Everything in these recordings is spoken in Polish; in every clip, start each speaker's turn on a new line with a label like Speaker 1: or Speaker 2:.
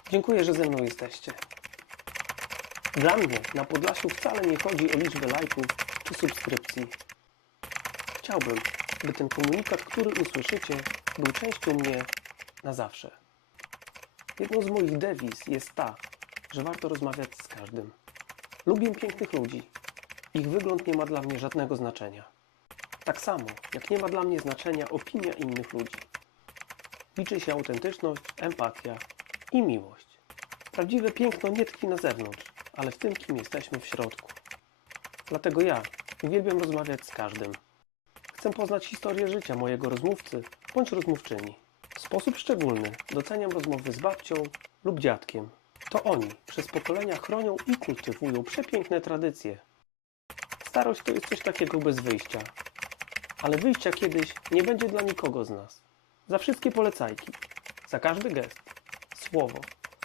Speaker 1: Dziękuję, że ze mną jesteście. Dla mnie na Podlasiu wcale nie chodzi o liczbę lajków czy subskrypcji. Chciałbym, by ten komunikat, który usłyszycie, był częścią mnie na zawsze. Jedną z moich dewiz jest ta, że warto rozmawiać z każdym. Lubię pięknych ludzi. Ich wygląd nie ma dla mnie żadnego znaczenia. Tak samo, jak nie ma dla mnie znaczenia opinia innych ludzi. Liczy się autentyczność, empatia i miłość. Prawdziwe piękno nie tkwi na zewnątrz, ale w tym, kim jesteśmy w środku. Dlatego ja uwielbiam rozmawiać z każdym. Chcę poznać historię życia mojego rozmówcy bądź rozmówczyni. W sposób szczególny doceniam rozmowy z babcią lub dziadkiem. To oni przez pokolenia chronią i kultywują przepiękne tradycje. Starość to jest coś takiego bez wyjścia. Ale wyjścia kiedyś nie będzie dla nikogo z nas. Za wszystkie polecajki, za każdy gest, słowo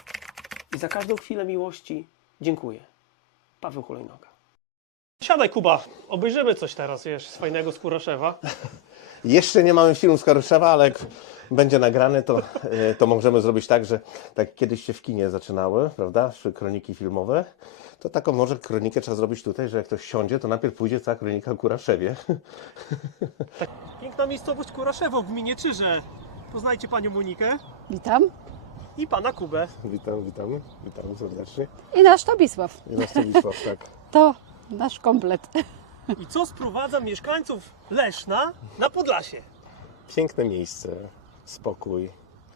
Speaker 1: i za każdą chwilę miłości dziękuję. Paweł Hulajnoga. Siadaj, Kuba, obejrzymy coś teraz, wiesz, z fajnego z Kuraszewa.
Speaker 2: Jeszcze nie mamy filmu z Karuszewa, ale jak będzie nagrany, to możemy zrobić tak, że tak kiedyś się w kinie zaczynały, prawda, kroniki filmowe, to taką może kronikę trzeba zrobić tutaj, że jak ktoś siądzie, to najpierw pójdzie cała kronika o Kuraszewie.
Speaker 1: Tak. Piękna miejscowość Kuraszewo w gminie Czyże. Poznajcie panią Monikę
Speaker 3: Witam.
Speaker 1: i pana Kubę.
Speaker 2: Witam serdecznie.
Speaker 3: I nasz Tobisław.
Speaker 2: I na Stanisław, tak.
Speaker 3: To nasz komplet.
Speaker 1: I co sprowadza mieszkańców Leszna na Podlasie?
Speaker 2: Piękne miejsce, spokój.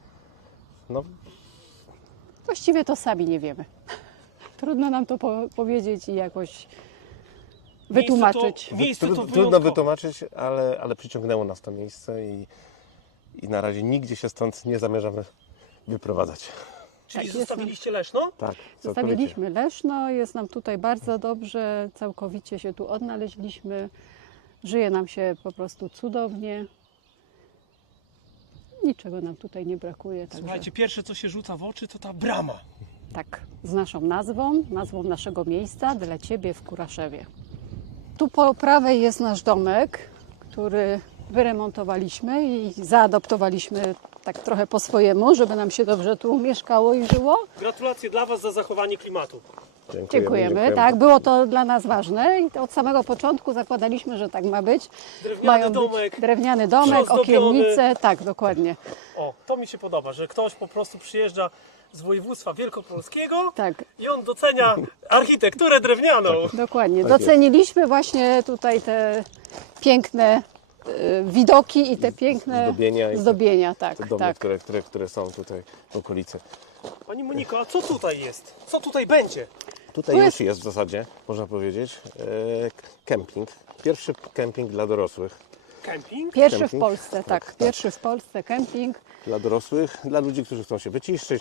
Speaker 2: No,
Speaker 3: Właściwie to sami nie wiemy. Trudno nam to powiedzieć i jakoś wytłumaczyć.
Speaker 1: Miejsce to
Speaker 2: trudno
Speaker 1: wyjątkowe.
Speaker 2: wytłumaczyć, ale przyciągnęło nas to miejsce i na razie nigdzie się stąd nie zamierzamy wyprowadzać.
Speaker 1: Czyli
Speaker 3: Tak,
Speaker 1: zostawiliście Leszno?
Speaker 2: Tak, całkowicie.
Speaker 3: Zostawiliśmy Leszno, jest nam tutaj bardzo dobrze, całkowicie się tu odnaleźliśmy. Żyje nam się po prostu cudownie. Niczego nam tutaj nie brakuje. Także,
Speaker 1: Słuchajcie, pierwsze co się rzuca w oczy to ta brama.
Speaker 3: tak, z naszą nazwą naszego miejsca dla Ciebie w Kuraszewie. Tu po prawej jest nasz domek, który wyremontowaliśmy i zaadoptowaliśmy tak trochę po swojemu, żeby nam się dobrze tu mieszkało i żyło.
Speaker 1: Gratulacje dla was za zachowanie klimatu.
Speaker 3: Dziękujemy. Tak, było to dla nas ważne i to od samego początku zakładaliśmy, że tak ma być.
Speaker 1: Drewniany domek,
Speaker 3: drewniany domek,
Speaker 1: przyozdobiony.
Speaker 3: okiennice, tak, dokładnie.
Speaker 1: O, to mi się podoba, że ktoś po prostu przyjeżdża z województwa wielkopolskiego
Speaker 3: Tak,
Speaker 1: i on docenia architekturę drewnianą.
Speaker 3: dokładnie.
Speaker 2: Tak jest.
Speaker 3: Doceniliśmy właśnie tutaj te piękne widoki i te piękne
Speaker 2: Zdobienia i
Speaker 3: tak,
Speaker 2: te domy,
Speaker 3: tak.
Speaker 2: które są tutaj w okolicy.
Speaker 1: Pani Moniko, a co tutaj jest? Co tutaj będzie?
Speaker 2: Tutaj
Speaker 3: Tu
Speaker 2: już jest w zasadzie, można powiedzieć, kemping. Pierwszy kemping dla dorosłych.
Speaker 1: Kemping?
Speaker 3: Pierwszy w
Speaker 2: Kemping?
Speaker 3: Polsce,
Speaker 2: Tak,
Speaker 3: tak. Pierwszy w Polsce kemping.
Speaker 2: Dla dorosłych, dla ludzi, którzy chcą się wyciszyć,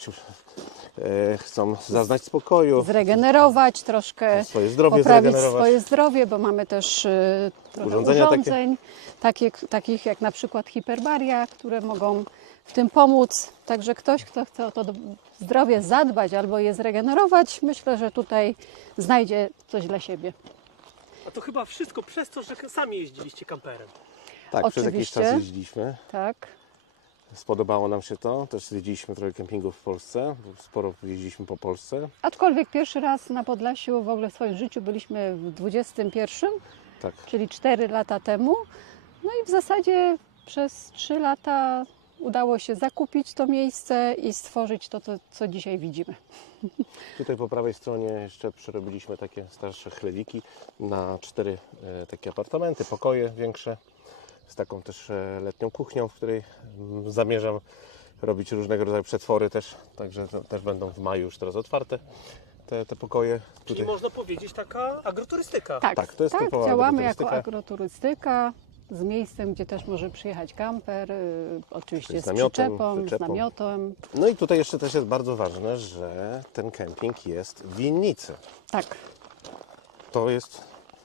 Speaker 2: chcą zaznać spokoju.
Speaker 3: Zregenerować troszkę,
Speaker 2: Swoje zdrowie
Speaker 3: poprawić
Speaker 2: zregenerować.
Speaker 3: swoje zdrowie, bo mamy też trochę
Speaker 2: Urządzenia
Speaker 3: urządzeń, takich jak na przykład hiperbaria, które mogą w tym pomóc. Także ktoś, kto chce o to zdrowie zadbać albo je zregenerować, myślę, że tutaj znajdzie coś dla siebie.
Speaker 1: A to chyba wszystko przez to, że sami jeździliście kamperem.
Speaker 2: Tak, przez jakiś
Speaker 3: Oczywiście.
Speaker 2: czas jeździliśmy.
Speaker 3: Tak.
Speaker 2: Spodobało nam się to. Też zwiedziliśmy trochę kempingów w Polsce. Sporo jeździliśmy po Polsce.
Speaker 3: Aczkolwiek pierwszy raz na Podlasiu w ogóle w swoim życiu byliśmy w 21,
Speaker 2: Tak.
Speaker 3: czyli 4 lata temu. No i w zasadzie przez 3 lata udało się zakupić to miejsce i stworzyć to, co dzisiaj widzimy.
Speaker 2: Tutaj po prawej stronie jeszcze przerobiliśmy takie starsze chlewiki na 4 takie apartamenty, pokoje większe. Z taką też letnią kuchnią, w której zamierzam robić różnego rodzaju przetwory też. Także to też będą w maju już teraz otwarte te pokoje.
Speaker 1: Czyli
Speaker 2: Tutaj
Speaker 1: można powiedzieć taka agroturystyka.
Speaker 2: Tak, to jest typowa
Speaker 3: działamy
Speaker 2: agroturystyka.
Speaker 3: jako agroturystyka z miejscem, gdzie też może przyjechać kamper, oczywiście
Speaker 2: Z
Speaker 3: z
Speaker 2: namiotem,
Speaker 3: przyczepą, z namiotem.
Speaker 2: No i tutaj jeszcze też jest bardzo ważne, że ten kemping jest w winnicy.
Speaker 3: Tak,
Speaker 2: To jest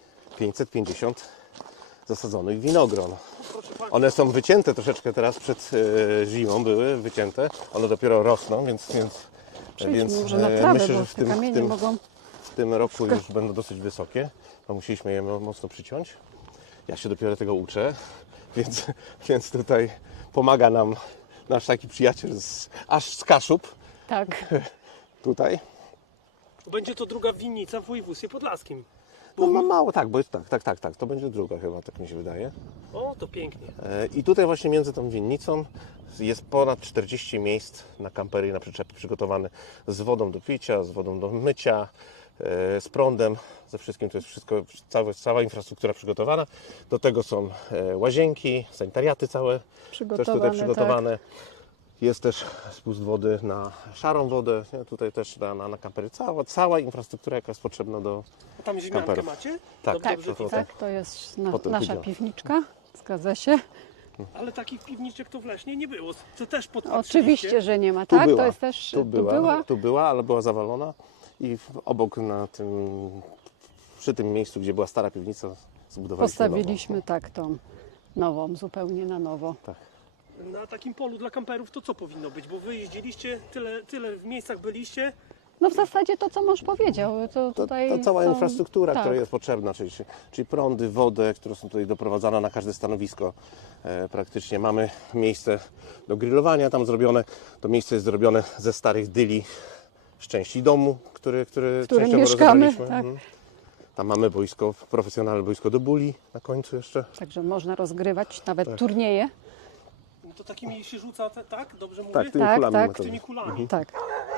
Speaker 2: 550 zasadzonych winogron.
Speaker 1: Proszę Państwa,
Speaker 2: One są wycięte troszeczkę teraz przed zimą, były wycięte. One dopiero rosną, więc
Speaker 3: przejdźmy może na trawę,
Speaker 2: myślę,
Speaker 3: bo
Speaker 2: że w
Speaker 3: te kamienie mogą...
Speaker 2: tym roku już będą dosyć wysokie. No, musieliśmy je mocno przyciąć. Ja się dopiero tego uczę, więc tutaj pomaga nam nasz taki przyjaciel aż z Kaszub.
Speaker 3: Tak,
Speaker 2: tutaj.
Speaker 1: Będzie to druga winnica w województwie podlaskim.
Speaker 2: No mało, tak, bo jest tak. To będzie druga chyba, tak mi się wydaje.
Speaker 1: O, to pięknie.
Speaker 2: I tutaj właśnie między tą winnicą jest ponad 40 miejsc na kampery i na przyczepy przygotowane z wodą do picia, z wodą do mycia, z prądem, ze wszystkim. To jest wszystko, cała infrastruktura przygotowana. Do tego są łazienki, sanitariaty całe też tutaj przygotowane. Jest też spust wody na szarą wodę, nie? Tutaj też na kampery. Cała infrastruktura, jaka jest potrzebna do
Speaker 1: A tam ziemiankę
Speaker 2: kamperów.
Speaker 1: macie?
Speaker 2: Tak,
Speaker 1: Dobrze
Speaker 2: to
Speaker 1: widzę.
Speaker 3: Tak, to jest
Speaker 2: Potem
Speaker 3: nasza
Speaker 2: widziałem.
Speaker 3: piwniczka. Zgadza się.
Speaker 1: Ale takich piwniczek to w Lesznie nie było. Co też podpatrzyliście?
Speaker 3: Oczywiście, że nie ma.
Speaker 2: Tu
Speaker 3: Tak,
Speaker 2: była,
Speaker 3: to jest też.
Speaker 2: tu była, ale była zawalona i obok przy tym miejscu, gdzie była stara piwnica, zbudowaliśmy
Speaker 3: Postawiliśmy tak tą nową, zupełnie na nowo.
Speaker 2: Tak.
Speaker 1: Na takim polu dla kamperów to co powinno być? Bo wy jeździliście, tyle w miejscach byliście.
Speaker 3: No w zasadzie to, co mąż powiedział, to
Speaker 2: To
Speaker 3: tutaj
Speaker 2: cała
Speaker 3: są-
Speaker 2: infrastruktura,
Speaker 3: tak.
Speaker 2: która jest potrzebna, czyli prądy, wodę, które są tutaj doprowadzane na każde stanowisko. Praktycznie mamy miejsce do grillowania tam zrobione. To miejsce jest zrobione ze starych dyli z części domu, który
Speaker 3: którym
Speaker 2: częściowo
Speaker 3: mieszkamy,
Speaker 2: rozebraliśmy.
Speaker 3: tak.
Speaker 2: Mhm. Tam mamy boisko, profesjonalne boisko do buli na końcu jeszcze.
Speaker 3: Także można rozgrywać nawet
Speaker 2: Tak.
Speaker 3: turnieje.
Speaker 1: No to takimi się rzuca, tak? Dobrze mówię?
Speaker 2: Tak, tymi
Speaker 3: Tak,
Speaker 2: kulami
Speaker 3: tak.
Speaker 2: metodą.
Speaker 1: Tymi kulami.
Speaker 3: Tak.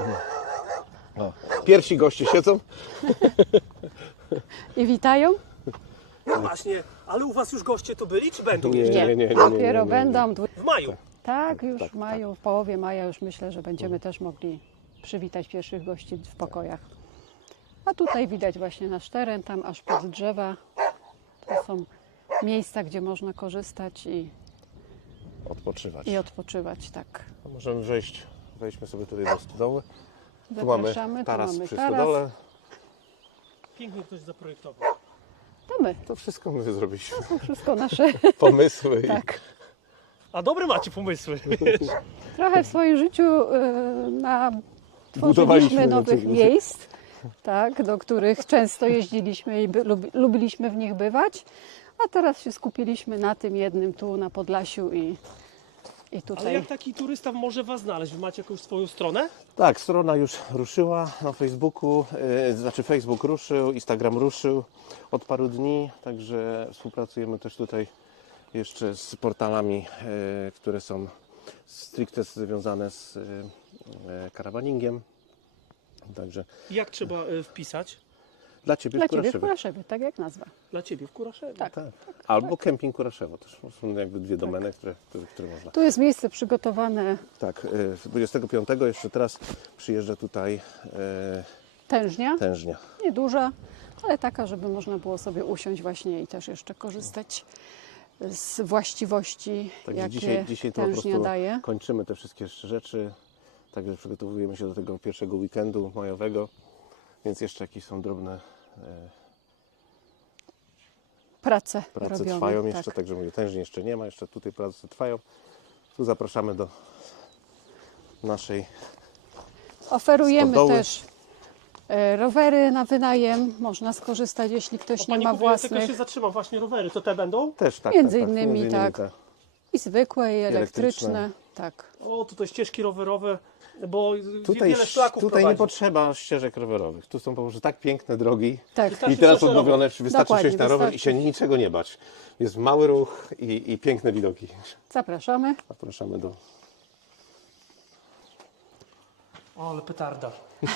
Speaker 2: Pierwsi goście siedzą.
Speaker 3: I witają?
Speaker 1: No właśnie, ale u was już goście to byli, czy będą
Speaker 2: Nie,
Speaker 1: jeszcze?
Speaker 2: nie.
Speaker 3: Dopiero będą.
Speaker 1: W maju.
Speaker 3: Tak, już w maju, w połowie maja już myślę, że będziemy też mogli przywitać pierwszych gości w pokojach. A tutaj widać właśnie nasz teren, tam aż pod drzewa. To są miejsca, gdzie można korzystać
Speaker 2: Odpoczywać.
Speaker 3: i odpoczywać. Tak.
Speaker 2: Możemy wejdźmy sobie tutaj do stodoły. Tu mamy
Speaker 3: Zapraszamy, tu
Speaker 2: taras
Speaker 3: mamy
Speaker 2: przy
Speaker 3: taras.
Speaker 2: stodole.
Speaker 1: Pięknie ktoś zaprojektował.
Speaker 3: To my.
Speaker 2: To wszystko my zrobiliśmy.
Speaker 3: To wszystko nasze.
Speaker 2: Pomysły.
Speaker 3: Tak.
Speaker 1: A dobre macie pomysły.
Speaker 3: Trochę w swoim życiu
Speaker 2: Budowaliśmy
Speaker 3: tworzyliśmy nowych
Speaker 2: rzeczy.
Speaker 3: miejsc, tak, do których często jeździliśmy i lubiliśmy w nich bywać, a teraz się skupiliśmy na tym jednym tu na Podlasiu i
Speaker 1: Ale
Speaker 3: tutaj.
Speaker 1: jak taki turysta może was znaleźć? Wy macie jakąś swoją stronę?
Speaker 2: Tak, strona już ruszyła na Facebooku, Facebook ruszył, Instagram ruszył od paru dni, także współpracujemy też tutaj jeszcze z portalami, które są stricte związane z karawaningiem. Także
Speaker 1: Jak trzeba wpisać?
Speaker 2: dla Ciebie
Speaker 3: Dla
Speaker 2: w
Speaker 3: Ciebie w
Speaker 2: Kuraszewie.
Speaker 3: Kuraszewie, tak jak nazwa.
Speaker 1: Dla ciebie w Kuraszewie.
Speaker 3: Tak.
Speaker 2: Tak. Albo Kemping Kuraszewo też. Są jakby dwie domeny, które można.
Speaker 3: Tu jest miejsce przygotowane
Speaker 2: Tak, 25 jeszcze teraz przyjeżdża tutaj
Speaker 3: tężnia,
Speaker 2: tężnia.
Speaker 3: nieduża, ale taka, żeby można było sobie usiąść właśnie i też jeszcze korzystać z właściwości,
Speaker 2: Także
Speaker 3: jakie
Speaker 2: dzisiaj to po
Speaker 3: tężnia
Speaker 2: prostu
Speaker 3: daje.
Speaker 2: kończymy te wszystkie jeszcze rzeczy. Także przygotowujemy się do tego pierwszego weekendu majowego, więc jeszcze jakieś są drobne
Speaker 3: Prace
Speaker 2: prace
Speaker 3: robione.
Speaker 2: trwają jeszcze,
Speaker 3: tak.
Speaker 2: także mówię, tężni jeszcze nie ma, jeszcze tutaj prace trwają. Tu zapraszamy do naszej
Speaker 3: Oferujemy
Speaker 2: stodoły.
Speaker 3: też rowery na wynajem. Można skorzystać, jeśli ktoś nie ma
Speaker 1: Tylko
Speaker 3: własnych.
Speaker 1: się zatrzymał, właśnie rowery, to te będą?
Speaker 2: też tak.
Speaker 3: Między
Speaker 2: tak,
Speaker 3: innymi,
Speaker 2: między
Speaker 3: tak.
Speaker 2: te.
Speaker 3: I zwykłe, i
Speaker 2: elektryczne.
Speaker 3: elektryczne. Tak.
Speaker 1: O, tutaj ścieżki rowerowe, bo
Speaker 2: Tutaj,
Speaker 1: wiele szlaków
Speaker 2: tutaj nie
Speaker 1: prowadzi.
Speaker 2: potrzeba ścieżek rowerowych. Tu są po prostu tak piękne drogi.
Speaker 3: Tak.
Speaker 1: Wystarczy
Speaker 2: I teraz
Speaker 1: wsiąść na
Speaker 2: odnowione,
Speaker 1: rower.
Speaker 2: wystarczy
Speaker 3: Dokładnie,
Speaker 2: wsiąść na rower i
Speaker 3: wystarczy.
Speaker 2: się niczego nie bać. Jest mały ruch i piękne widoki.
Speaker 3: Zapraszamy.
Speaker 2: Zapraszamy do...
Speaker 1: O, ale petarda.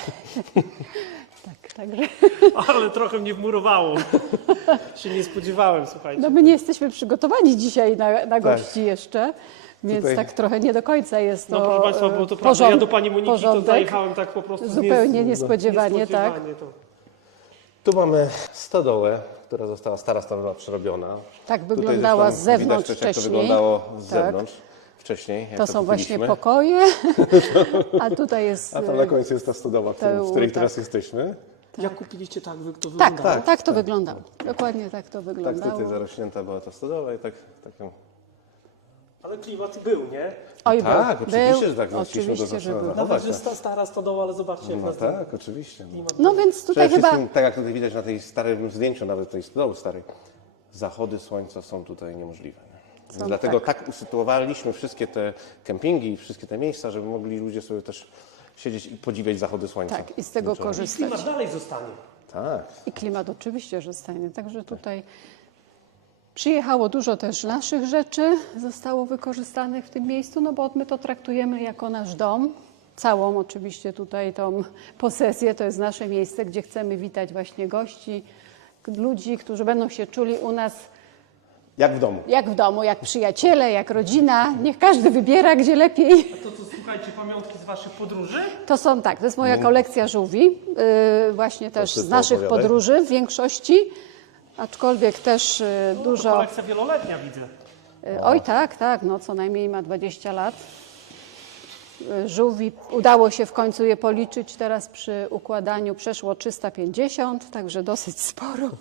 Speaker 3: Tak, także.
Speaker 1: Ale trochę mnie wmurowało. się nie spodziewałem, słuchajcie.
Speaker 3: No my nie jesteśmy przygotowani dzisiaj na gości jeszcze, więc
Speaker 2: Tutaj-
Speaker 3: tak trochę nie do końca jest to
Speaker 1: No proszę Państwa, bo to prawda,
Speaker 3: porząd-
Speaker 1: ja do Pani Moniki to
Speaker 3: porządek.
Speaker 1: zajechałem tak po prostu
Speaker 3: Zupełnie niespodziewanie, tak.
Speaker 1: to.
Speaker 2: Tu mamy stodołę, która została stara stodoła przerobiona.
Speaker 3: Tak
Speaker 2: Tutaj
Speaker 3: wyglądała
Speaker 2: zresztą
Speaker 3: z zewnątrz
Speaker 2: widać też, jak to
Speaker 3: wcześniej.
Speaker 2: wyglądało z
Speaker 3: Tak.
Speaker 2: zewnątrz wcześniej. Jak
Speaker 3: To są właśnie
Speaker 2: kupiliśmy.
Speaker 3: pokoje, a tutaj jest.
Speaker 2: A tam na końcu jest ta stodoła, w której
Speaker 3: tak.
Speaker 2: teraz jesteśmy.
Speaker 1: Jak kupiliście tak, to
Speaker 3: Tak,
Speaker 1: wyglądało?
Speaker 3: tak to wyglądało. Dokładnie tak to
Speaker 2: Tak
Speaker 3: wyglądało.
Speaker 2: tutaj zarośnięta była ta stodoła i tak ją...
Speaker 1: Ale klimat był, nie?
Speaker 3: Oj,
Speaker 2: Tak,
Speaker 3: był,
Speaker 2: oczywiście,
Speaker 3: był,
Speaker 2: że tak, no, chcieliśmy go
Speaker 3: oczywiście, że był.
Speaker 2: zachować.
Speaker 1: Nawet, że stara stodoła, ale zobaczcie jak
Speaker 2: No
Speaker 1: nas
Speaker 2: tak, oczywiście.
Speaker 1: klimat
Speaker 3: No więc
Speaker 2: Przede
Speaker 3: tutaj chyba
Speaker 2: wszystkim, tak jak tutaj widać na tej starym zdjęciu, nawet tej stodoły starej, zachody słońca są tutaj niemożliwe. Nie? Więc
Speaker 3: Są,
Speaker 2: dlatego tak usytuowaliśmy wszystkie te kempingi i wszystkie te miejsca, żeby mogli ludzie sobie też siedzieć i podziwiać zachody słońca.
Speaker 3: Tak, i z tego
Speaker 2: wieczorem.
Speaker 3: korzystać.
Speaker 1: Klimat dalej zostanie.
Speaker 2: Tak.
Speaker 3: I klimat oczywiście, że stanie. Także tutaj przyjechało dużo też naszych rzeczy, zostało wykorzystanych w tym miejscu, no bo my to traktujemy jako nasz dom. Całą oczywiście tutaj tą posesję, to jest nasze miejsce, gdzie chcemy witać właśnie gości, ludzi, którzy będą się czuli u nas
Speaker 2: Jak w domu.
Speaker 3: jak w domu, jak przyjaciele, jak rodzina. Niech każdy wybiera, gdzie lepiej.
Speaker 1: A to co, słuchajcie, pamiątki z waszych podróży?
Speaker 3: To są tak, to jest moja kolekcja żółwi, właśnie też
Speaker 2: ty
Speaker 3: z naszych
Speaker 2: opowiadaj.
Speaker 3: podróży w większości, aczkolwiek też dużo...
Speaker 1: Kolekcja wieloletnia widzę.
Speaker 3: Oj tak, tak, no co najmniej ma 20 lat. Żółwi udało się w końcu je policzyć, teraz przy układaniu przeszło 350, także dosyć sporo.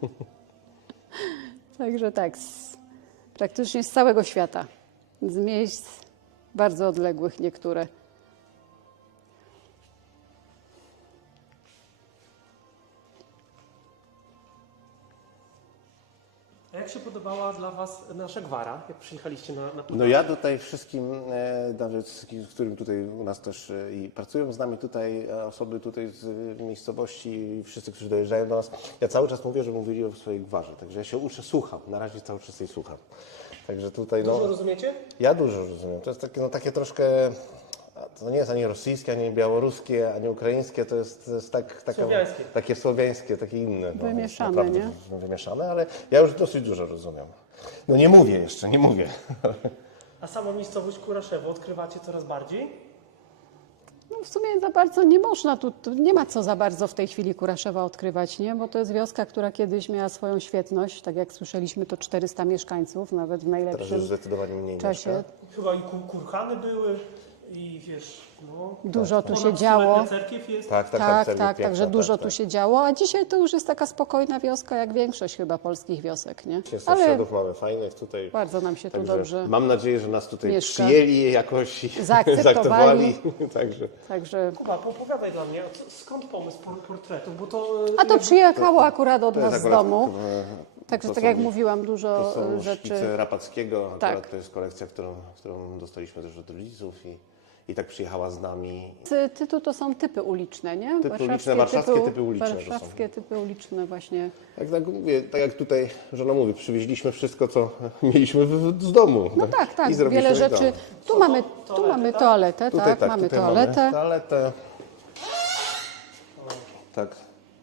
Speaker 3: Także tak, praktycznie z całego świata, z miejsc bardzo odległych niektóre.
Speaker 1: A jak się podobała dla was nasza gwara, jak przyjechaliście na
Speaker 2: No ja tutaj wszystkim, nawet z którym tutaj u nas też i pracują z nami tutaj osoby tutaj z miejscowości i wszyscy, którzy dojeżdżają do nas, ja cały czas mówię, że mówili o swojej gwarze, także ja się uczę, słucham, na razie cały czas jej słucham. Także tutaj
Speaker 1: Dużo rozumiecie?
Speaker 2: ja dużo rozumiem, to jest takie, no, takie troszkę, to nie jest ani rosyjskie, ani białoruskie, ani ukraińskie, to jest
Speaker 1: Słowiańskie.
Speaker 2: takie słowiańskie, takie inne. No,
Speaker 3: Wymieszane,
Speaker 2: naprawdę
Speaker 3: nie?
Speaker 2: Wymieszane, ale ja już dosyć dużo rozumiem. No nie mówię jeszcze, nie mówię.
Speaker 1: A samą miejscowość Kuraszewo odkrywacie coraz bardziej?
Speaker 3: No w sumie za bardzo nie można, tu nie ma co za bardzo w tej chwili Kuraszewa odkrywać, nie? Bo to jest wioska, która kiedyś miała swoją świetność, tak jak słyszeliśmy, to 400 mieszkańców, nawet w
Speaker 2: Teraz już
Speaker 3: najlepszym
Speaker 2: zdecydowanie mniej
Speaker 3: czasie.
Speaker 2: mieszka.
Speaker 1: Chyba i kurhany były i wiesz, no...
Speaker 3: Dużo tu się
Speaker 1: ponad
Speaker 3: działo.
Speaker 1: 100-letnia cerkiew jest.
Speaker 2: Tak,
Speaker 3: Tak,
Speaker 2: cerkiew piękna,
Speaker 3: także dużo tu
Speaker 2: tak.
Speaker 3: się działo, a dzisiaj to już jest taka spokojna wioska, jak większość chyba polskich wiosek, nie?
Speaker 2: Jest
Speaker 3: Ale
Speaker 2: sąsiadów mamy fajnych tutaj.
Speaker 3: bardzo nam się tu
Speaker 2: Także
Speaker 3: dobrze,
Speaker 2: mam nadzieję, że nas tutaj
Speaker 3: mieszka.
Speaker 2: przyjęli jakoś i
Speaker 3: Zaakceptowali.
Speaker 2: Także
Speaker 3: także...
Speaker 1: Kuba, opowiadaj dla mnie, skąd pomysł portretów, bo to...
Speaker 3: A to przyjechało akurat od
Speaker 2: to jest
Speaker 3: nas z
Speaker 2: akurat,
Speaker 3: domu,
Speaker 2: to
Speaker 3: także
Speaker 2: są-
Speaker 3: tak jak mówiłam, dużo
Speaker 2: to są
Speaker 3: rzeczy...
Speaker 2: szkice Rapackiego, akurat
Speaker 3: Tak.
Speaker 2: to jest kolekcja, którą dostaliśmy też od rodziców i tak przyjechała z nami.
Speaker 3: Tytuł to są typy uliczne, nie?
Speaker 2: Warszawskie typy uliczne to są.
Speaker 3: Warszawskie typy uliczne właśnie.
Speaker 2: Tak mówię, tak jak tutaj żona mówi, przywieźliśmy wszystko, co mieliśmy z domu.
Speaker 3: No tak, tak,
Speaker 2: I zrobiliśmy
Speaker 3: wiele
Speaker 2: w domu.
Speaker 3: rzeczy. Tu mamy toaletę,
Speaker 2: Tutaj
Speaker 3: tak, mamy
Speaker 2: tutaj
Speaker 3: toaletę.
Speaker 2: Mamy toaletę. Tak.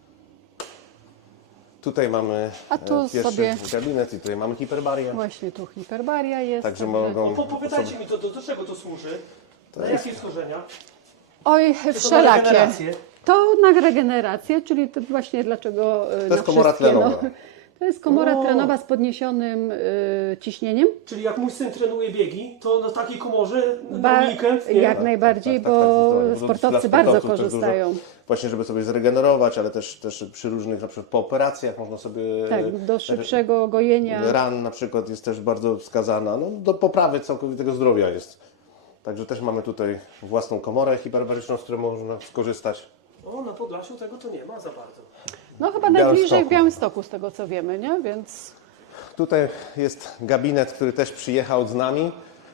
Speaker 2: Tutaj mamy
Speaker 3: A tu
Speaker 2: pierwszy
Speaker 3: sobie-
Speaker 2: gabinet i tutaj mamy hiperbarię.
Speaker 3: Właśnie tu hiperbaria jest.
Speaker 2: Także
Speaker 3: także-
Speaker 2: mogą
Speaker 1: Opowiadajcie mi, do czego to służy? Na jakie schorzenia?
Speaker 3: Oj,
Speaker 1: Czy to na
Speaker 3: wszelakie.
Speaker 1: regenerację?
Speaker 3: To na regenerację, czyli to właśnie dlaczego
Speaker 2: To jest komora tlenowa.
Speaker 3: To jest komora
Speaker 1: O.
Speaker 3: tlenowa z podniesionym ciśnieniem.
Speaker 1: Czyli jak mój syn trenuje biegi, to na takiej komorze na weekend, nie?
Speaker 3: Jak najbardziej,
Speaker 2: tak,
Speaker 3: bo
Speaker 2: zdecydowanie.
Speaker 3: sportowcy
Speaker 2: Dla
Speaker 3: bardzo
Speaker 2: sportowców też
Speaker 3: korzystają.
Speaker 2: Dużo, właśnie, żeby sobie zregenerować, ale też przy różnych, na przykład po operacjach można sobie...
Speaker 3: Tak, do szybszego gojenia.
Speaker 2: Ran na przykład jest też bardzo wskazana. No, do poprawy całkowitego zdrowia jest. Także też mamy tutaj własną komorę hiperbaryczną, z której można skorzystać.
Speaker 1: O, na Podlasiu tego to nie ma za bardzo.
Speaker 3: No chyba
Speaker 2: Białymstoku.
Speaker 3: najbliżej w Białymstoku, z tego co wiemy, nie? Więc
Speaker 2: Tutaj jest gabinet, który też przyjechał z nami.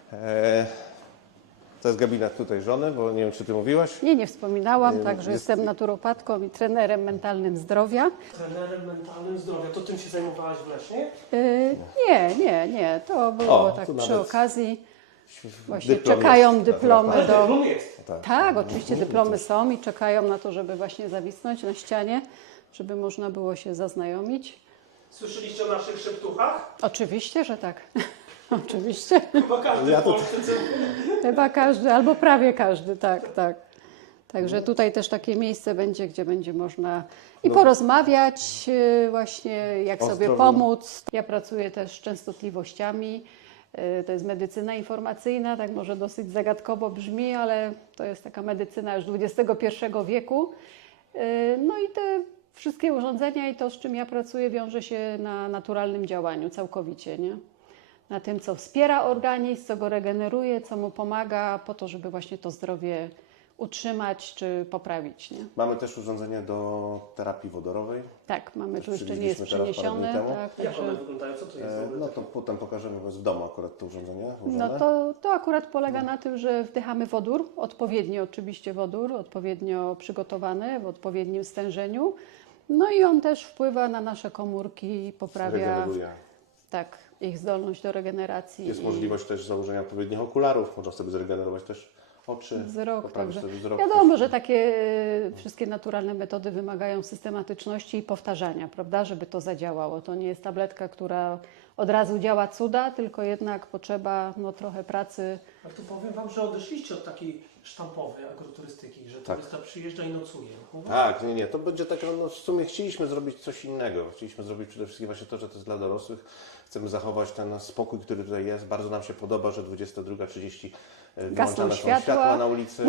Speaker 2: To jest gabinet tutaj żony, bo nie wiem, czy ty mówiłaś.
Speaker 3: nie wspominałam, także
Speaker 2: jest-
Speaker 3: jestem naturopatką i trenerem mentalnym zdrowia.
Speaker 1: Trenerem mentalnym zdrowia, to tym się zajmowałaś w Lesznie?
Speaker 3: Nie, to było
Speaker 2: O,
Speaker 3: tak
Speaker 2: tu
Speaker 3: przy
Speaker 2: nawet
Speaker 3: okazji. Właśnie
Speaker 2: Dyplom
Speaker 3: czekają
Speaker 2: jest,
Speaker 3: dyplomy
Speaker 1: Ale
Speaker 3: do...
Speaker 1: dyplom jest.
Speaker 3: Tak, oczywiście dyplomy są i czekają na to, żeby właśnie zawisnąć na ścianie, żeby można było się zaznajomić.
Speaker 1: Słyszeliście o naszych szeptuchach?
Speaker 3: Oczywiście, że tak. Oczywiście.
Speaker 1: Chyba każdy w Polsce.
Speaker 3: Chyba każdy, albo prawie każdy, tak. Także tutaj też takie miejsce będzie, gdzie będzie można i porozmawiać właśnie, jak
Speaker 2: O
Speaker 3: sobie
Speaker 2: zdrowiu.
Speaker 3: pomóc. Ja pracuję też z częstotliwościami. To jest medycyna informacyjna, tak może dosyć zagadkowo brzmi, ale to jest taka medycyna już XXI wieku. No i te wszystkie urządzenia i to, z czym ja pracuję, wiąże się na naturalnym działaniu całkowicie, nie? Na tym, co wspiera organizm, co go regeneruje, co mu pomaga po to, żeby właśnie to zdrowie utrzymać czy poprawić. Nie?
Speaker 2: Mamy też urządzenie do terapii wodorowej.
Speaker 3: Tak, mamy tu jeszcze nie
Speaker 2: przywieźliśmy
Speaker 3: jest
Speaker 2: teraz parę
Speaker 3: przeniesione.
Speaker 2: dni temu.
Speaker 3: Tak,
Speaker 1: Jak
Speaker 3: także,
Speaker 1: one wyglądają? Co to jest?
Speaker 2: No to potem pokażemy, bo jest w domu akurat to urządzenie.
Speaker 3: no
Speaker 2: ułożone.
Speaker 3: to akurat polega na tym, że wdychamy wodór, odpowiednio oczywiście wodór, odpowiednio przygotowany, w odpowiednim stężeniu. No i on też wpływa na nasze komórki, poprawia
Speaker 2: Regeneruje.
Speaker 3: tak, ich zdolność do regeneracji.
Speaker 2: Jest
Speaker 3: i
Speaker 2: możliwość też założenia odpowiednich okularów. Można sobie zregenerować też oczy.
Speaker 3: wzrok.
Speaker 2: poprawić
Speaker 3: Także
Speaker 2: sobie wzrok.
Speaker 3: wiadomo, że takie wszystkie naturalne metody wymagają systematyczności i powtarzania, prawda, żeby to zadziałało. To nie jest tabletka, która od razu działa cuda, tylko jednak potrzeba trochę pracy.
Speaker 1: Ale tu powiem Wam, że odeszliście od takiej sztampowej agroturystyki, że turysta przyjeżdża i nocuje.
Speaker 2: Tak, nie. To będzie tak, no w sumie chcieliśmy zrobić coś innego. Chcieliśmy zrobić przede wszystkim właśnie to, że to jest dla dorosłych. Chcemy zachować ten spokój, który tutaj jest. Bardzo nam się podoba, że 22:30 wyłączane są światła na ulicy.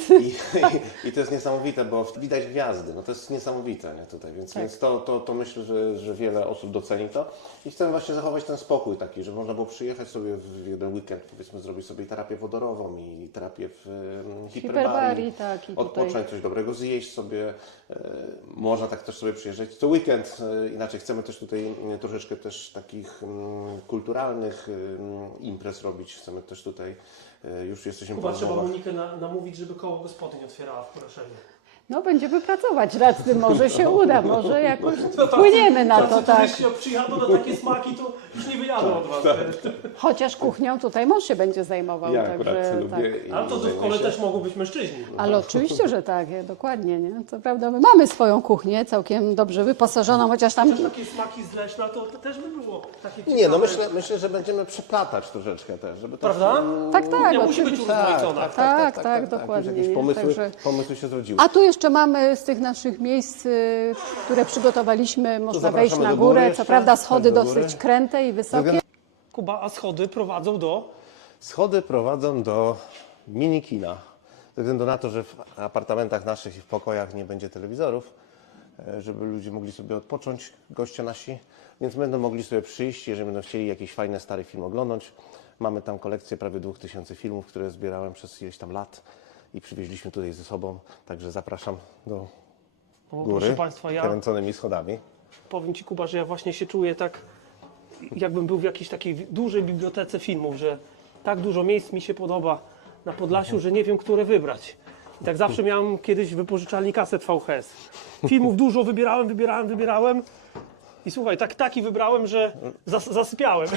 Speaker 2: I to jest niesamowite, bo widać gwiazdy. No to jest niesamowite, nie, tutaj. Więc,
Speaker 3: Tak.
Speaker 2: więc to myślę, że wiele osób doceni to. I chcemy właśnie zachować ten spokój taki, że można było przyjechać sobie w jeden weekend, powiedzmy, zrobić sobie terapię wodorową i terapię w hiperbarii.
Speaker 3: Tak, i tutaj
Speaker 2: Odpocząć, coś dobrego zjeść sobie. Można tak też sobie przyjeżdżać co weekend. Inaczej chcemy też tutaj troszeczkę też takich kulturalnych imprez robić. Chcemy też tutaj, już jesteśmy
Speaker 1: Kuba,
Speaker 2: po
Speaker 1: trzeba
Speaker 2: rozmowach.
Speaker 1: Monikę namówić, żeby koło gospodyń otwierała w Kuraszewie.
Speaker 3: No będziemy pracować nad tym, może się uda, może jakoś wpłyniemy na to, tak.
Speaker 1: Jeśli przyjadą na takie smaki, to już nie wyjadą od Was.
Speaker 3: Chociaż kuchnią tutaj mąż się będzie zajmował,
Speaker 2: Ja akurat
Speaker 3: także
Speaker 2: lubię
Speaker 3: tak.
Speaker 2: i
Speaker 1: Ale to w
Speaker 2: zajmuję
Speaker 1: kole
Speaker 2: się.
Speaker 1: też mogą być mężczyźni.
Speaker 3: Ale oczywiście, że tak, dokładnie, nie? Co prawda my mamy swoją kuchnię, całkiem dobrze wyposażoną, chociaż tam
Speaker 1: Chociaż takie smaki z Leszna, to też by było takie ciekawe.
Speaker 2: Nie, no myślę, że będziemy przeplatać troszeczkę też, żeby
Speaker 1: Prawda?
Speaker 2: też,
Speaker 3: tak,
Speaker 1: Nie, musi być
Speaker 3: oczywiście.
Speaker 1: urozmaicona.
Speaker 3: Tak, dokładnie,
Speaker 2: Jakieś
Speaker 3: nie? Także-
Speaker 2: pomysły się zrodziły.
Speaker 3: A tu jeszcze mamy z tych naszych miejsc, które przygotowaliśmy, można
Speaker 2: zapraszamy
Speaker 3: wejść na
Speaker 2: do góry
Speaker 3: górę.
Speaker 2: jeszcze,
Speaker 3: Co prawda schody
Speaker 2: do góry.
Speaker 3: dosyć kręte i wysokie.
Speaker 1: Kuba, a schody prowadzą do...
Speaker 2: Schody prowadzą do minikina. Ze względu na to, że w apartamentach naszych i w pokojach nie będzie telewizorów, żeby ludzie mogli sobie odpocząć, goście nasi, więc będą mogli sobie przyjść, jeżeli będą chcieli jakiś fajny, stary film oglądać. Mamy tam kolekcję prawie 2000 filmów, które zbierałem przez ileś tam lat i przywieźliśmy tutaj ze sobą, także zapraszam do góry,
Speaker 1: Proszę Państwa, ja
Speaker 2: kręconymi schodami.
Speaker 1: powiem Ci, Kuba, że ja właśnie się czuję tak, jakbym był w jakiejś takiej dużej bibliotece filmów, że tak dużo miejsc mi się podoba na Podlasiu, że nie wiem, które wybrać. I tak zawsze miałem kiedyś w wypożyczalni kaset VHS. Filmów dużo wybierałem. I słuchaj, taki wybrałem, że zasypiałem.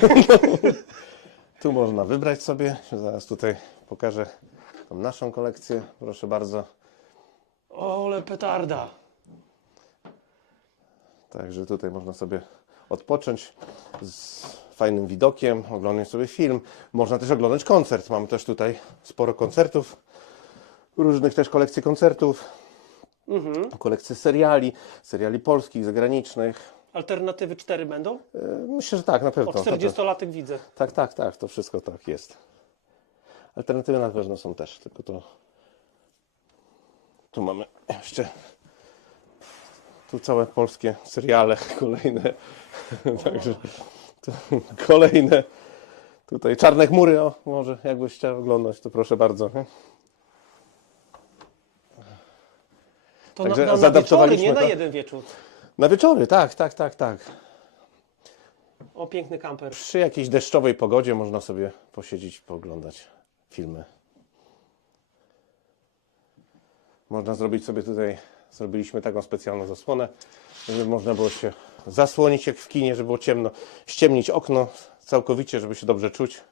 Speaker 2: Tu można wybrać sobie, zaraz tutaj pokażę tą naszą kolekcję, proszę bardzo.
Speaker 1: Ole petarda.
Speaker 2: Także tutaj można sobie odpocząć z fajnym widokiem, oglądać sobie film. Można też oglądać koncert. Mamy też tutaj sporo koncertów, różnych też kolekcji koncertów, kolekcje seriali polskich, zagranicznych.
Speaker 1: Alternatywy 4 będą?
Speaker 2: Myślę, że tak, na pewno.
Speaker 1: O 40-latek widzę.
Speaker 2: Tak, to wszystko tak jest. Alternatywy na pewno są też, tylko to... Tu mamy jeszcze... Tu całe polskie seriale kolejne. Także to kolejne. Tutaj Czarne chmury, o może jakbyś chciał oglądać, to proszę bardzo. Nie?
Speaker 1: To
Speaker 2: Także
Speaker 1: na wieczory,
Speaker 2: zaadaptowaliśmy
Speaker 1: nie na
Speaker 2: to.
Speaker 1: jeden wieczór.
Speaker 2: Na wieczory, tak.
Speaker 1: O, piękny kamper.
Speaker 2: Przy jakiejś deszczowej pogodzie można sobie posiedzieć, pooglądać filmy. Można zrobić sobie tutaj, zrobiliśmy taką specjalną zasłonę, żeby można było się zasłonić jak w kinie, żeby było ciemno, ściemnić okno całkowicie, żeby się dobrze czuć.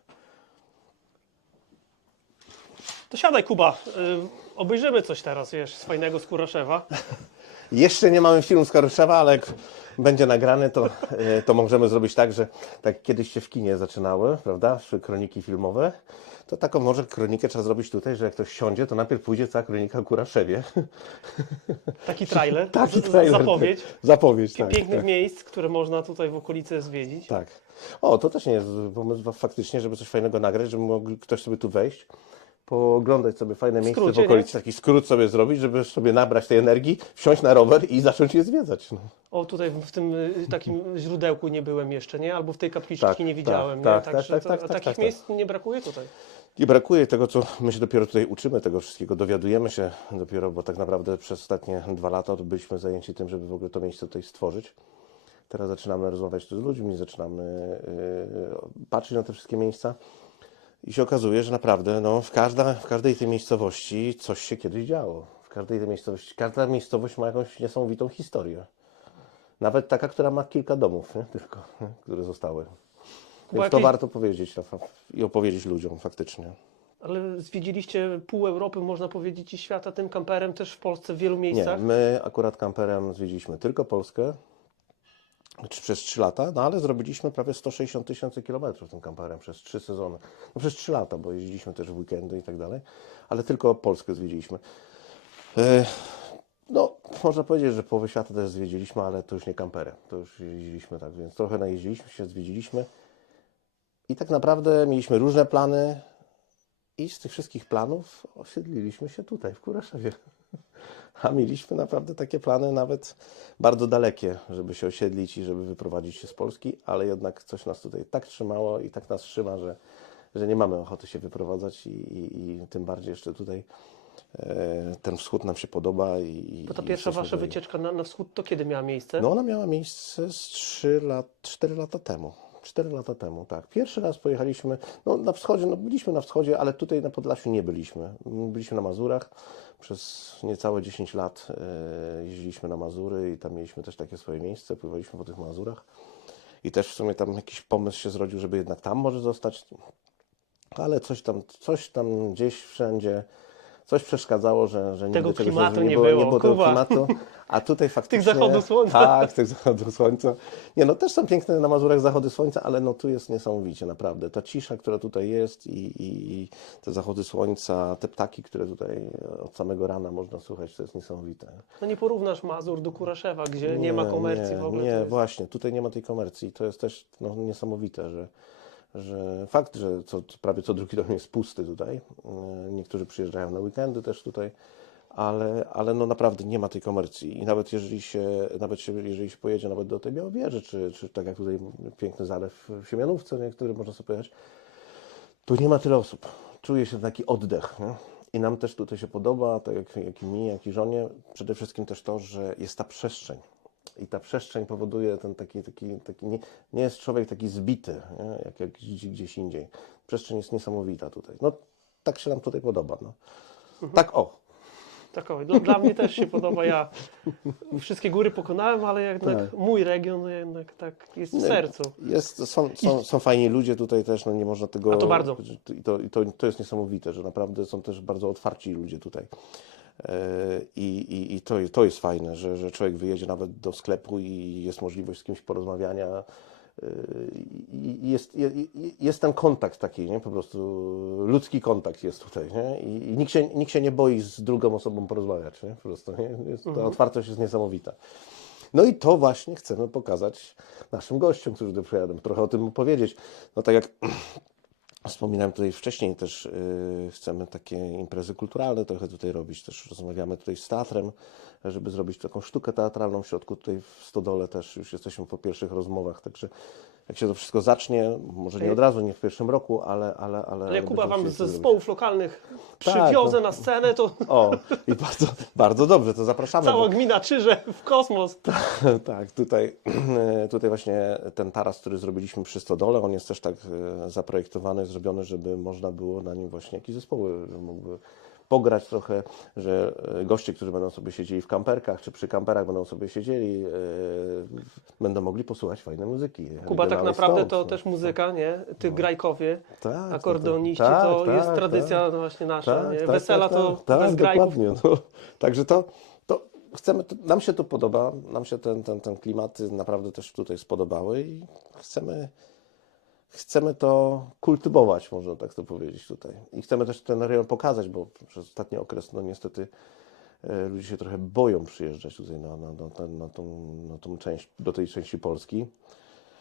Speaker 1: To siadaj, Kuba. Obejrzymy coś teraz, wiesz, z fajnego z Kuraszewa.
Speaker 2: Jeszcze nie mamy filmu z Karuszewa, ale jak będzie nagrany, to możemy zrobić tak, że tak kiedyś się w kinie zaczynały, prawda, szły kroniki filmowe, to taką może kronikę trzeba zrobić tutaj, że jak ktoś siądzie, to najpierw pójdzie cała kronika o Kuraszewie.
Speaker 1: Taki trailer,
Speaker 2: trailer.
Speaker 1: zapowiedź.
Speaker 2: Zapowiedź, tak.
Speaker 1: Pięknych miejsc, które można tutaj w okolicy zwiedzić.
Speaker 2: Tak. O, to też nie jest pomysł faktycznie, żeby coś fajnego nagrać, żeby mógł ktoś sobie tu wejść, pooglądać sobie fajne miejsce w
Speaker 1: skrócie,
Speaker 2: okolicy, taki skrót sobie zrobić, żeby sobie nabrać tej energii, wsiąść na rower i zacząć je zwiedzać. No.
Speaker 1: O, tutaj w tym takim źródełku nie byłem jeszcze, nie? Albo w tej kapliczce
Speaker 2: Tak,
Speaker 1: nie widziałem,
Speaker 2: tak,
Speaker 1: nie?
Speaker 2: tak,
Speaker 1: Także
Speaker 2: tak, tak,
Speaker 1: takich
Speaker 2: tak.
Speaker 1: miejsc nie brakuje tutaj.
Speaker 2: I brakuje tego, co my się dopiero tutaj uczymy, tego wszystkiego, dowiadujemy się dopiero, bo tak naprawdę przez ostatnie 2 lata to byliśmy zajęci tym, żeby w ogóle to miejsce tutaj stworzyć. Teraz zaczynamy rozmawiać tu z ludźmi, zaczynamy patrzeć na te wszystkie miejsca i się okazuje, że naprawdę no, w każdej tej miejscowości coś się kiedyś działo. W każdej tej miejscowości, każda miejscowość ma jakąś niesamowitą historię. Nawet taka, która ma kilka domów, nie? Tylko, nie? Które zostały. Więc to
Speaker 1: jakieś-
Speaker 2: warto powiedzieć i opowiedzieć ludziom faktycznie.
Speaker 1: Ale zwiedziliście pół Europy, można powiedzieć, i świata tym kamperem też w Polsce w wielu
Speaker 2: Nie,
Speaker 1: miejscach?
Speaker 2: my akurat kamperem zwiedziliśmy tylko Polskę przez 3 lata, no ale zrobiliśmy prawie 160 000 kilometrów tym kamperem przez 3 sezony. No przez 3 lata, bo jeździliśmy też w weekendy i tak dalej, ale tylko Polskę zwiedziliśmy. No, można powiedzieć, że połowę świata też zwiedziliśmy, ale to już nie kamperem, to już jeździliśmy tak, więc trochę najeździliśmy się, zwiedziliśmy i tak naprawdę mieliśmy różne plany i z tych wszystkich planów osiedliliśmy się tutaj, w Kuraszewie. A mieliśmy naprawdę takie plany nawet bardzo dalekie, żeby się osiedlić i żeby wyprowadzić się z Polski, ale jednak coś nas tutaj tak trzymało i tak nas trzyma, że nie mamy ochoty się wyprowadzać i tym bardziej jeszcze tutaj ten wschód nam się podoba.
Speaker 1: Bo ta pierwsza wasza
Speaker 2: tutaj.
Speaker 1: wycieczka na wschód to kiedy miała miejsce?
Speaker 2: No ona miała miejsce z 4 lata temu. 4 lata temu, tak. Pierwszy raz pojechaliśmy, no na wschodzie, no byliśmy na wschodzie, ale tutaj na Podlasiu nie byliśmy. Byliśmy na Mazurach, przez niecałe 10 lat jeździliśmy na Mazury i tam mieliśmy też takie swoje miejsce, pływaliśmy po tych Mazurach. I też w sumie tam jakiś pomysł się zrodził, żeby jednak tam może zostać, ale coś tam gdzieś wszędzie, coś przeszkadzało, że nigdy
Speaker 1: Tego
Speaker 2: czegoś
Speaker 1: klimatu nie
Speaker 2: nie
Speaker 1: było,
Speaker 2: było tego
Speaker 1: Kuba.
Speaker 2: klimatu, a tutaj faktycznie...
Speaker 1: Tych zachodów słońca.
Speaker 2: Tak, tych zachodów słońca. Nie, no też są piękne na Mazurach zachody słońca, ale no tu jest niesamowicie, naprawdę. Ta cisza, która tutaj jest i te zachody słońca, te ptaki, które tutaj od samego rana można słuchać, to jest niesamowite.
Speaker 1: No nie porównasz Mazur do Kuraszewa, gdzie nie ma komercji w ogóle.
Speaker 2: Nie,
Speaker 1: to jest...
Speaker 2: właśnie, tutaj nie ma tej komercji. To jest też no, niesamowite, że fakt, że prawie co drugi dom jest pusty tutaj. Niektórzy przyjeżdżają na weekendy też tutaj, ale no naprawdę nie ma tej komercji. I nawet jeżeli się pojedzie nawet do tej Białowieży, czy tak jak tutaj piękny zalew w Siemianówce, który można sobie pojechać, tu nie ma tyle osób. Czuje się taki oddech. Nie? I nam też tutaj się podoba, tak jak i mi, jak i żonie, przede wszystkim też to, że jest ta przestrzeń. I ta przestrzeń powoduje ten taki nie jest człowiek taki zbity, nie? Jak gdzieś indziej. Przestrzeń jest niesamowita tutaj. No, tak się nam tutaj podoba. No. Tak o.
Speaker 1: Tak, dla mnie też się podoba. Ja wszystkie góry pokonałem, ale jednak
Speaker 2: Tak.
Speaker 1: mój region jednak tak jest w sercu.
Speaker 2: Są fajni ludzie tutaj też, no nie można tego...
Speaker 1: A to bardzo.
Speaker 2: To jest niesamowite, że naprawdę są też bardzo otwarci ludzie tutaj. I to jest fajne, że człowiek wyjedzie nawet do sklepu i jest możliwość z kimś porozmawiania. I jest ten kontakt taki, nie? Po prostu ludzki kontakt jest tutaj, nie? I nikt się nie boi z drugą osobą porozmawiać, nie? Po prostu, nie? Ta otwartość jest niesamowita. No i to właśnie chcemy pokazać naszym gościom, którzy tu przyjadą, trochę o tym opowiedzieć. No tak jak wspominałem tutaj wcześniej, też chcemy takie imprezy kulturalne trochę tutaj robić. Też rozmawiamy tutaj z teatrem, żeby zrobić taką sztukę teatralną w środku tutaj w Stodole też już jesteśmy po pierwszych rozmowach, także jak się to wszystko zacznie, może nie od razu, nie w pierwszym roku, ale
Speaker 1: Ale Jakuba
Speaker 2: będziemy
Speaker 1: wam
Speaker 2: chcieli
Speaker 1: z
Speaker 2: to zrobić.
Speaker 1: zespołów lokalnych
Speaker 2: Tak,
Speaker 1: przywiozę
Speaker 2: no.
Speaker 1: na scenę, to
Speaker 2: O, i bardzo, bardzo dobrze, to zapraszamy.
Speaker 1: cała gmina Czyże w kosmos.
Speaker 2: Tak, tutaj właśnie ten taras, który zrobiliśmy przy Stodole, on jest też tak zaprojektowany, zrobiony, żeby można było na nim właśnie jakieś zespoły mógłby pograć trochę, że goście, którzy będą sobie siedzieli w kamperkach, czy przy kamperach będą sobie siedzieli, będą mogli posłuchać fajnej muzyki.
Speaker 1: Kuba, tak
Speaker 2: Regionalnych
Speaker 1: naprawdę to
Speaker 2: Stones,
Speaker 1: też muzyka, nie? Ty grajkowie,
Speaker 2: Tak,
Speaker 1: akordeoniści,
Speaker 2: tak,
Speaker 1: to
Speaker 2: tak,
Speaker 1: jest
Speaker 2: tak,
Speaker 1: tradycja
Speaker 2: tak.
Speaker 1: no właśnie nasza,
Speaker 2: Tak,
Speaker 1: nie?
Speaker 2: tak,
Speaker 1: Wesela
Speaker 2: tak,
Speaker 1: to
Speaker 2: tak,
Speaker 1: bez grajków.
Speaker 2: dokładnie. No. Także to chcemy, nam się to podoba, nam się ten klimaty naprawdę też tutaj spodobały i chcemy to kultywować, można tak to powiedzieć tutaj. I chcemy też ten rejon pokazać, bo przez ostatni okres, no niestety ludzie się trochę boją przyjeżdżać tutaj na tą część, do tej części Polski.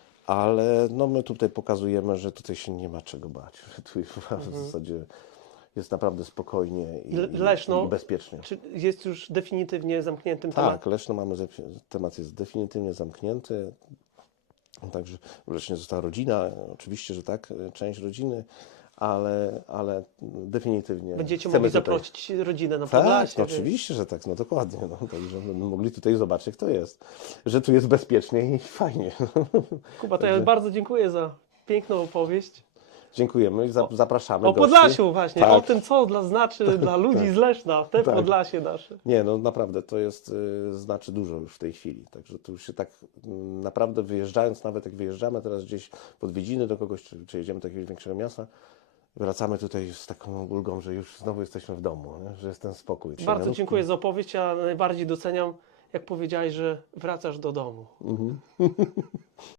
Speaker 2: Ale no my tutaj pokazujemy, że tutaj się nie ma czego bać, że tu w zasadzie jest naprawdę spokojnie
Speaker 1: Leszno,
Speaker 2: i bezpiecznie.
Speaker 1: czy jest już definitywnie zamkniętym
Speaker 2: Tak,
Speaker 1: tematem?
Speaker 2: Leszno temat jest definitywnie zamknięty. Także w Lesznie została rodzina, oczywiście, że tak, część rodziny, ale definitywnie
Speaker 1: Będziecie
Speaker 2: chcemy
Speaker 1: mogli
Speaker 2: tutaj...
Speaker 1: zaprosić rodzinę na
Speaker 2: Tak,
Speaker 1: Podlasie.
Speaker 2: no
Speaker 1: więc-
Speaker 2: oczywiście, że tak, no dokładnie. No, także będą mogli tutaj zobaczyć, jak to jest. Że tu jest bezpiecznie i fajnie.
Speaker 1: Kuba, to ja bardzo dziękuję za piękną opowieść.
Speaker 2: Dziękujemy i zapraszamy
Speaker 1: O
Speaker 2: gości.
Speaker 1: Podlasiu właśnie,
Speaker 2: Tak.
Speaker 1: o tym, co znaczy dla ludzi z Leszna, te
Speaker 2: Tak.
Speaker 1: Podlasie nasze.
Speaker 2: Nie, no naprawdę, to jest, znaczy dużo już w tej chwili. Także tu już się tak naprawdę wyjeżdżając, nawet jak wyjeżdżamy teraz gdzieś w odwiedziny do kogoś, czy jedziemy do jakiegoś większego miasta, wracamy tutaj z taką ulgą, że już znowu jesteśmy w domu, nie? Że jest ten spokój.
Speaker 1: Bardzo
Speaker 2: Ciemniutki.
Speaker 1: dziękuję za opowieść, a najbardziej doceniam, jak powiedziałeś, że wracasz do domu.